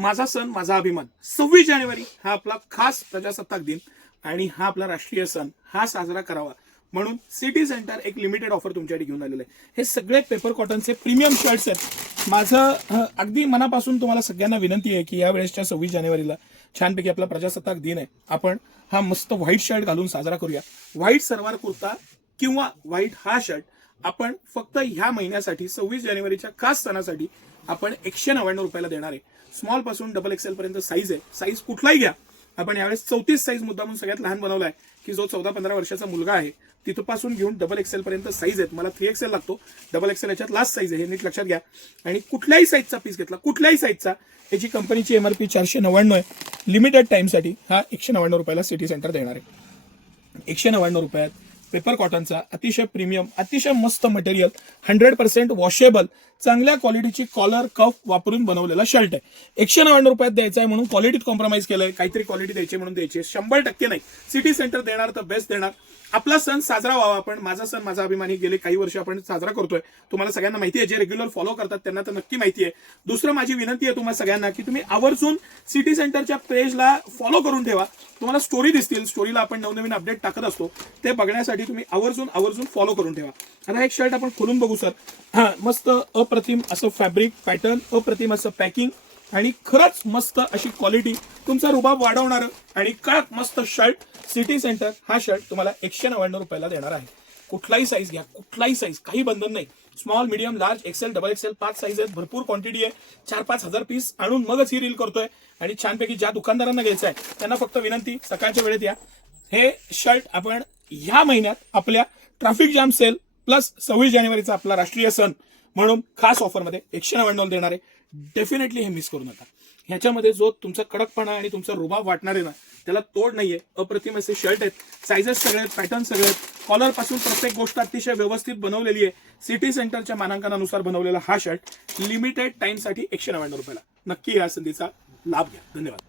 माझा सण माझा अभिमान 26 जानेवारी हा आपला खास प्रजासत्ताक दिन आणि हा आपला राष्ट्रीय सण हा साजरा करावा म्हणून सिटी सेंटर एक लिमिटेड ऑफर तुमच्यासाठी घेऊन आलेलं आहे। हे सगळे पेपर कॉटनचे प्रीमियम शर्ट्स आहेत। माझं अगदी मनापासून तुम्हाला सगळ्यांना विनंती आहे की या वेळेसच्या 26 जानेवारीला छानपैकी आपला प्रजासत्ताक दिन आहे, आपण हा मस्त व्हाईट शर्ट घालून साजरा करूया। व्हाईट सलवार कुर्ता किंवा व्हाईट हा शर्ट आपण फक्त ह्या महिन्यासाठी 26 जानेवारीच्या खास सणासाठी आपण 199 रुपयाला देणार आहे। स्मॉल पासून डबल एक्सेल पर्यंत साईज आहे, साईज कुठलाही घ्या। आपण यावेळेस 34 साईज मुद्दामून सगळ्यात लहान बनवलाय की जो 14-15 वर्षाचा मुलगा आहे तिथपासून घेऊन डबल एक्सेल पर्यंत साईज आहेत। मला 3XL लागतो, डबल एक्सेल याच्यात लास्ट साईज आहे, हे नीट लक्षात घ्या। आणि कुठल्याही साईजचा पीस घेतला, कुठल्याही साईजचा, याची कंपनीची MRP 499 आहे। लिमिटेड टाइमसाठी हा 199 रुपयाला सिटी सेंटर देणार आहे। 199 रुपयात पेपर कॉटनचा अतिशय प्रीमियम, अतिशय मस्त मटेरियल, 100% वॉशेबल, चांगल्या क्वालिटीची कॉलर कफ वापरून बनवलेला शर्ट आहे। 199 रुपयात द्यायचा आहे म्हणून क्वालिटीत कॉम्प्रोमाइज केलंय, काहीतरी क्वालिटी द्यायची म्हणून द्यायची, 100% नाही। सिटी सेंटर देणार तर बेस्ट देणार। आपला सण साजरा व्हावा, आपण माझा सण माझा अभिमान गेले काही वर्ष आपण साजरा करतोय। तुम्हाला सगळ्यांना माहिती आहे, जे रेग्युलर फॉलो करतात त्यांना तर नक्की माहिती आहे। दुसरं माझी विनंती आहे तुम्हाला सगळ्यांना की तुम्ही आवर्जून सिटी सेंटरच्या पेजला फॉलो करून ठेवा। तुम्हाला स्टोरी दिसतील, स्टोरीला आपण नवनवीन अपडेट टाकत असतो, ते बघण्यासाठी तुम्ही आवर्जून फॉलो करून ठेवा। आता एक शर्ट आपण खोलून बघू सर। हा मस्त अप्रतिम असं फॅब्रिक पॅटर्न, अप्रतिम असं पॅकिंग आणि खरंच मस्त अशी क्वालिटी, तुमचा रुबाब वाढवणार आणि कडक मस्त शर्ट। सिटी सेंटर हा शर्ट तुम्हाला 199 रुपयाला देणार आहे। कुठलाही साईज घ्या, कुठलाही साईज, काही बंधन नाही। Small, medium, large, XL, double XL 5 size आहेत, भरपूर क्वांटिटी आहे। 4-5 हजार पीस आणून मगच ही रील करतोय आणि छानपैकी ज्या दुकानदारांना घ्यायचं आहे त्यांना फक्त विनंती, सकाळच्या वेळेत या। हे शर्ट आपण ह्या महिन्यात आपल्या ट्रॅफिक जाम सेल प्लस 26 जानेवारीचा आपला राष्ट्रीय सण म्हणून खास ऑफरमध्ये 199 देणार आहे। डेफिनेटली हे मिस करू नका। ह्याच्यामध्ये जो तुमचा कडकपणा आणि तुमचा रुबाब वाटणार आहे ना, त्याला तोड नाहीये। अप्रतिम असे शर्ट आहेत, साईजेस सगळे आहेत, पॅटर्न सगळे आहेत, कॉलर पासून प्रत्येक गोष्ट अतिशय व्यवस्थित बनवलेली आहे। सिटी सेंटरच्या मानांकनानुसार बनवलेला हा शर्ट लिमिटेड टाइमसाठी 199 रुपयाला। नक्की या संधीचा लाभ घ्या। धन्यवाद।